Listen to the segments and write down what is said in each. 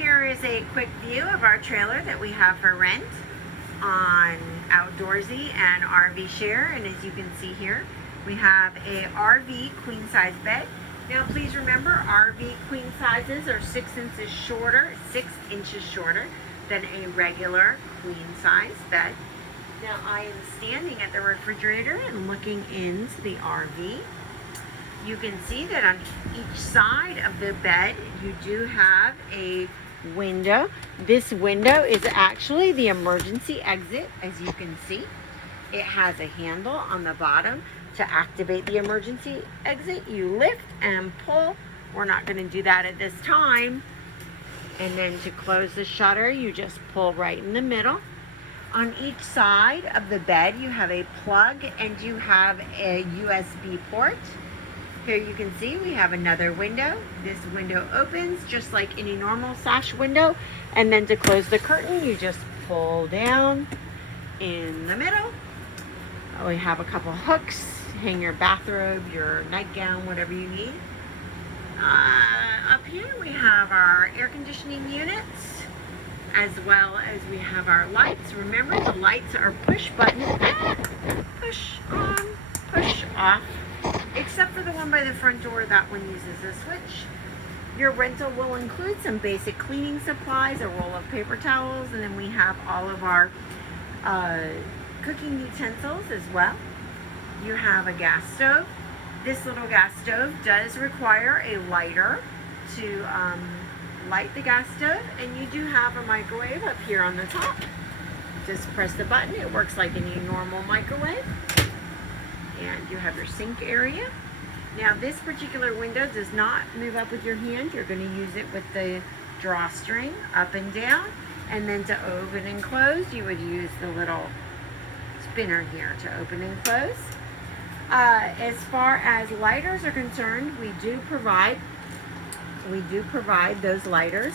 Here is a quick view of our trailer that we have for rent on Outdoorsy and RV Share. And as you can see here, we have a RV queen size bed. Now please remember, RV queen sizes are 6 inches shorter than a regular queen size bed. Now I am standing at the refrigerator and looking into the RV. You can see that on each side of the bed you do have a window. This window is actually the emergency exit, as you can see. It has a handle on the bottom. To activate the emergency exit, you lift and pull. We're not going to do that at this time. And then to close the shutter, you just pull right in the middle. On each side of the bed, you have a plug and you have a USB port. Here you can see we have another window. This window opens just like any normal sash window. And then to close the curtain, you just pull down in the middle. We have a couple hooks. Hang your bathrobe, your nightgown, whatever you need. Up here we have our air conditioning units, as well as we have our lights. Remember, the lights are push button, push on, push off, except for the one by the front door. That one uses a switch. Your rental will include some basic cleaning supplies, a roll of paper towels, and then we have all of our cooking utensils as well. You have a gas stove. This little gas stove does require a lighter to light the gas stove, and you do have a microwave up here on the top. Just press the button. It works like any normal microwave. And you have your sink area. Now this particular window does not move up with your hand. You're going to use it with the drawstring up and down. And then to open and close, you would use the little spinner here to open and close. As far as lighters are concerned, we do provide those lighters.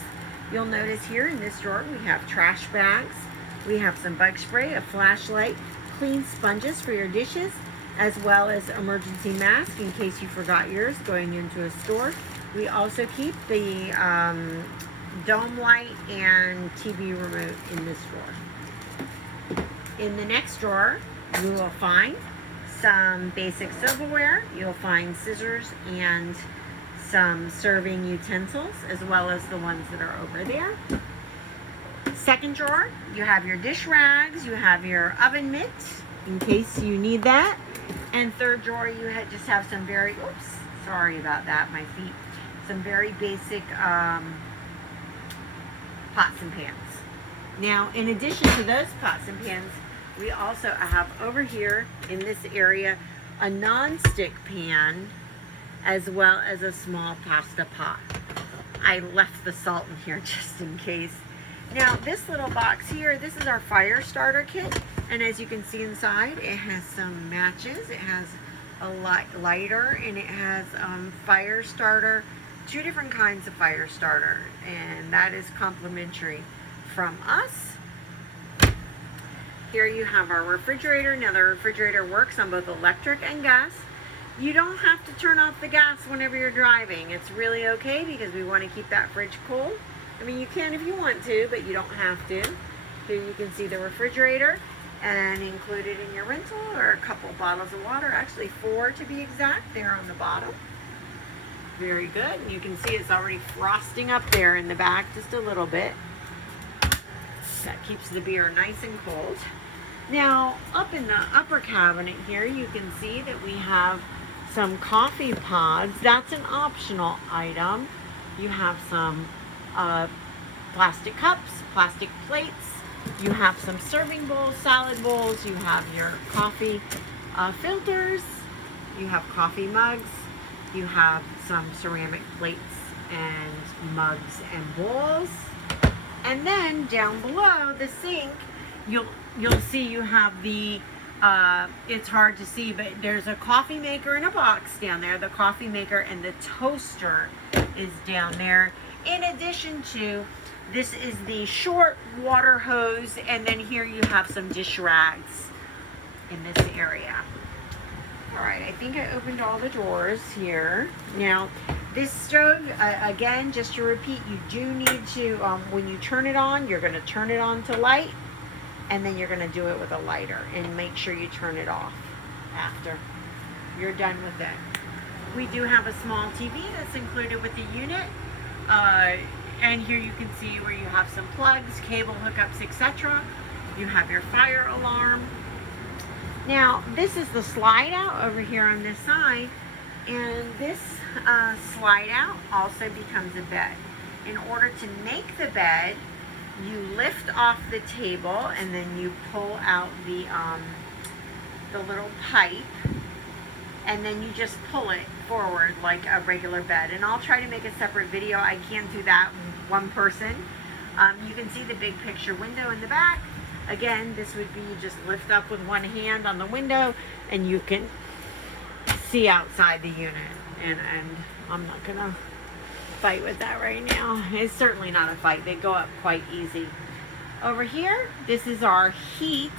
You'll notice here in this drawer we have trash bags, we have some bug spray, a flashlight, clean sponges for your dishes, as well as emergency mask in case you forgot yours going into a store. We also keep the dome light and TV remote in this drawer. In the next drawer, you will find some basic silverware. You'll find scissors and some serving utensils, as well as the ones that are over there. Second drawer, you have your dish rags, you have your oven mitt in case you need that. And third drawer, you just have some very, oops, sorry about that, my feet, some very basic pots and pans. Now, in addition to those pots and pans, we also have over here in this area a non-stick pan, as well as a small pasta pot. I left the salt in here just in case. Now this little box here, this is our fire starter kit, and as you can see inside, it has some matches, it has a lighter, and it has fire starter, 2 different kinds of fire starter, and that is complimentary from us. Here you have our refrigerator. Now the refrigerator works on both electric and gas. You don't have to turn off the gas whenever you're driving. It's really okay because we want to keep that fridge cool. I mean, you can if you want to, but you don't have to. Here you can see the refrigerator, and included in your rental are a couple bottles of water, actually 4 to be exact, there on the bottom. Very good. And you can see it's already frosting up there in the back just a little bit. That keeps the beer nice and cold. Now, up in the upper cabinet here, you can see that we have some coffee pods. That's an optional item. You have some plastic cups, plastic plates. You have some serving bowls, salad bowls. You have your coffee filters. You have coffee mugs. You have some ceramic plates and mugs and bowls. And then down below the sink, you'll see you have the, it's hard to see, but there's a coffee maker in a box down there. The coffee maker and the toaster is down there. In addition to, this is the short water hose, and then here you have some dish rags in this area. All right, I think I opened all the drawers here. Now, This stove, again, just to repeat, you do need to, when you turn it on, you're going to turn it on to light, and then you're going to do it with a lighter, and make sure you turn it off after you're done with it. We do have a small TV that's included with the unit, and here you can see where you have some plugs, cable hookups, etc. You have your fire alarm. Now, this is the slide out over here on this side, and this slide out also becomes a bed. In order to make the bed, you lift off the table and then you pull out the little pipe, and then you just pull it forward like a regular bed. And I'll try to make a separate video. I can't do that one person. You can see the big picture window in the back. Again, this would be just lift up with one hand on the window and you can see outside the unit. And I'm not gonna fight with that right now. It's certainly not a fight. They go up quite easy. Over here, this is our heat,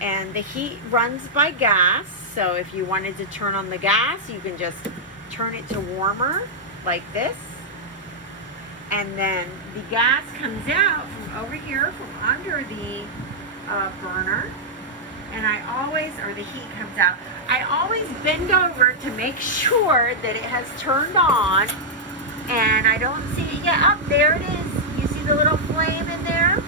and the heat runs by gas. So if you wanted to turn on the gas, you can just turn it to warmer like this. And then the gas comes out from over here, from under the burner. And the heat comes out. I always bend over to make sure that it has turned on. And I don't see it yet. Up there it is. You see the little flame in there?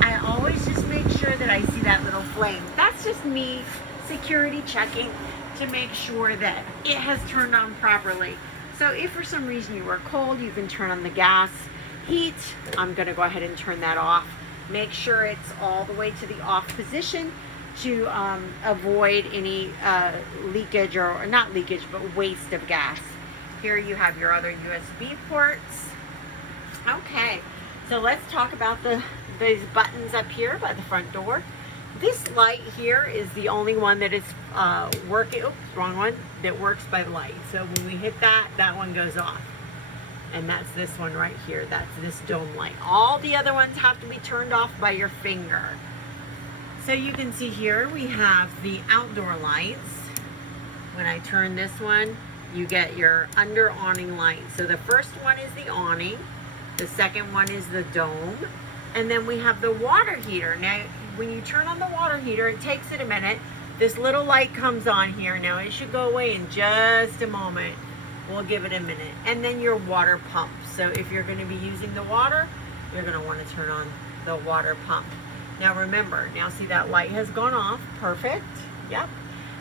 I always just make sure that I see that little flame. That's just me security checking to make sure that it has turned on properly. So if for some reason you are cold, you can turn on the gas heat. I'm going to go ahead and turn that off. Make sure it's all the way to the off position to avoid any leakage, or not leakage, but waste of gas. Here you have your other USB ports. Okay, so let's talk about these buttons up here by the front door. This light here is the only one that is working. Oops, wrong one. That works by light. So when we hit that, that one goes off. And that's this one right here. That's this dome light. All the other ones have to be turned off by your finger. So you can see here we have the outdoor lights. When I turn this one, you get your under awning light. So the first one is the awning. The second one is the dome. And then we have the water heater. Now, when you turn on the water heater, it takes it a minute. This little light comes on here. Now, it should go away in just a moment. We'll give it a minute. And then your water pump. So if you're going to be using the water, you're going to want to turn on the water pump. Now remember, now see that light has gone off. Perfect. Yep.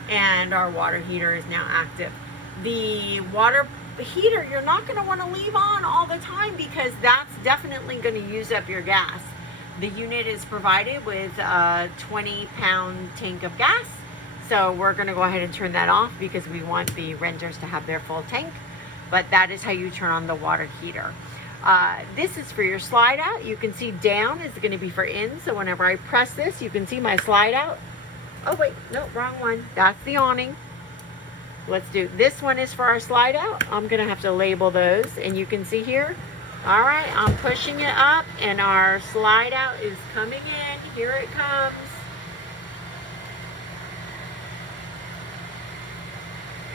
And our water heater is now active. The water heater, you're not going to want to leave on all the time because that's definitely going to use up your gas. The unit is provided with a 20-pound tank of gas. So we're going to go ahead and turn that off because we want the renters to have their full tank. But that is how you turn on the water heater. This is for your slide out. You can see down is going to be for in. So whenever I press this, you can see my slide out. Oh wait, no, wrong one. That's the awning. Let's do, this one is for our slide out. I'm going to have to label those. And you can see here. All right, I'm pushing it up and our slide out is coming in. Here it comes.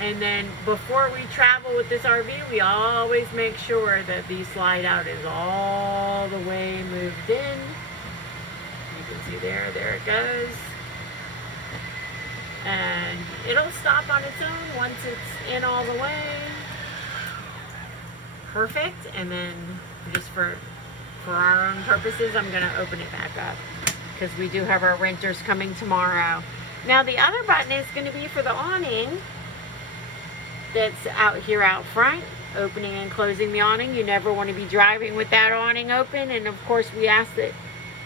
And then before we travel with this RV, we always make sure that the slide out is all the way moved in. You can see there it goes. And it'll stop on its own once it's in all the way. Perfect. And then just for our own purposes, I'm going to open it back up because we do have our renters coming tomorrow. Now the other button is going to be for the awning. That's out here out front, opening and closing the awning. You never want to be driving with that awning open. And of course we ask that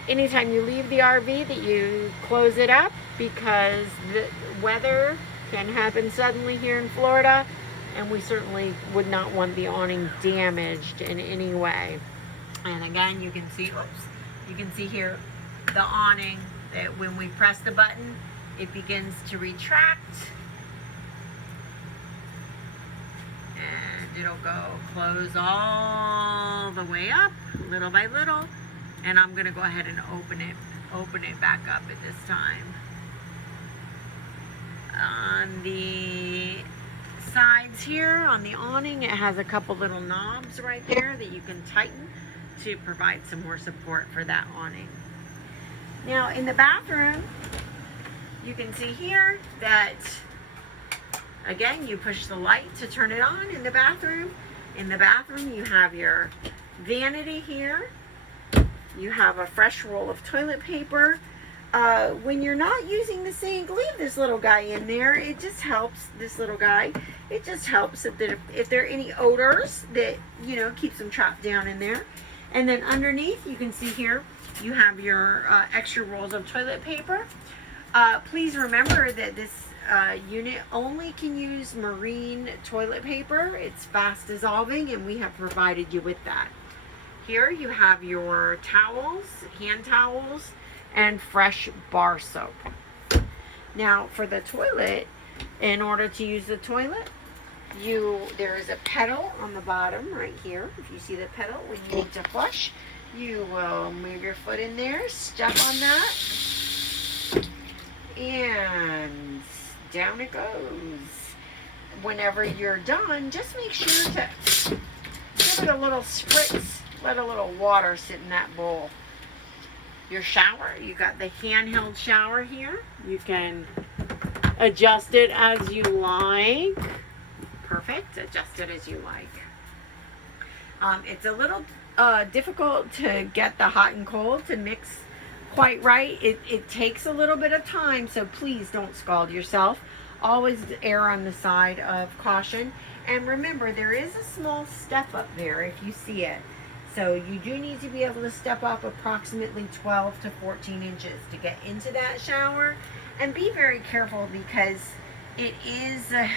anytime you leave the RV that you close it up because the weather can happen suddenly here in Florida and we certainly would not want the awning damaged in any way. And again, you can see, you can see here the awning that when we press the button, it begins to retract. It'll go close all the way up, little by little, and I'm going to go ahead and open it back up at this time. On the sides here on the awning, it has a couple little knobs right there that you can tighten to provide some more support for that awning. Now in the bathroom, you can see here that, again, you push the light to turn it on in the bathroom. In the bathroom, you have your vanity here. You have a fresh roll of toilet paper. When you're not using the sink, leave this little guy in there. It just helps, this little guy. It just helps that if there are any odors that, you know, keeps them trapped down in there. And then underneath, you can see here, you have your extra rolls of toilet paper. Please remember that this unit only can use marine toilet paper. It's fast dissolving, and we have provided you with that. Here you have your towels, hand towels, and fresh bar soap. Now for the toilet, in order to use the toilet, there is a pedal on the bottom right here. If you see the pedal, when you need to flush, you will move your foot in there, step on that, and down it goes. Whenever you're done, just make sure to give it a little spritz. Let a little water sit in that bowl. Your shower, you got the handheld shower here. You can adjust it as you like. Perfect, adjust it as you like. It's a little difficult to get the hot and cold to mix quite right. It takes a little bit of time, so please don't scald yourself. Always err on the side of caution. And remember, there is a small step up there if you see it. So you do need to be able to step up approximately 12 to 14 inches to get into that shower. And be very careful because it is a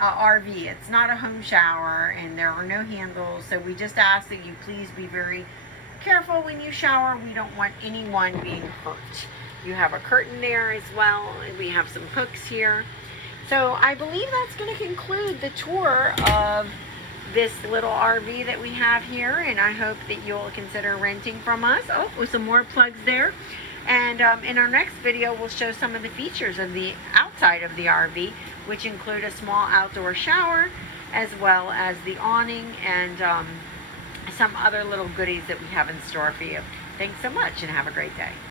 RV. It's not a home shower, and there are no handles. So we just ask that you please be very careful when you shower. We don't want anyone being hurt. You have a curtain there as well, and we have some hooks here. So I believe that's going to conclude the tour of this little RV that we have here, and I hope that you'll consider renting from us. Oh, with some more plugs there. And in our next video, we'll show some of the features of the outside of the RV, which include a small outdoor shower, as well as the awning and some other little goodies that we have in store for you. Thanks so much, and have a great day.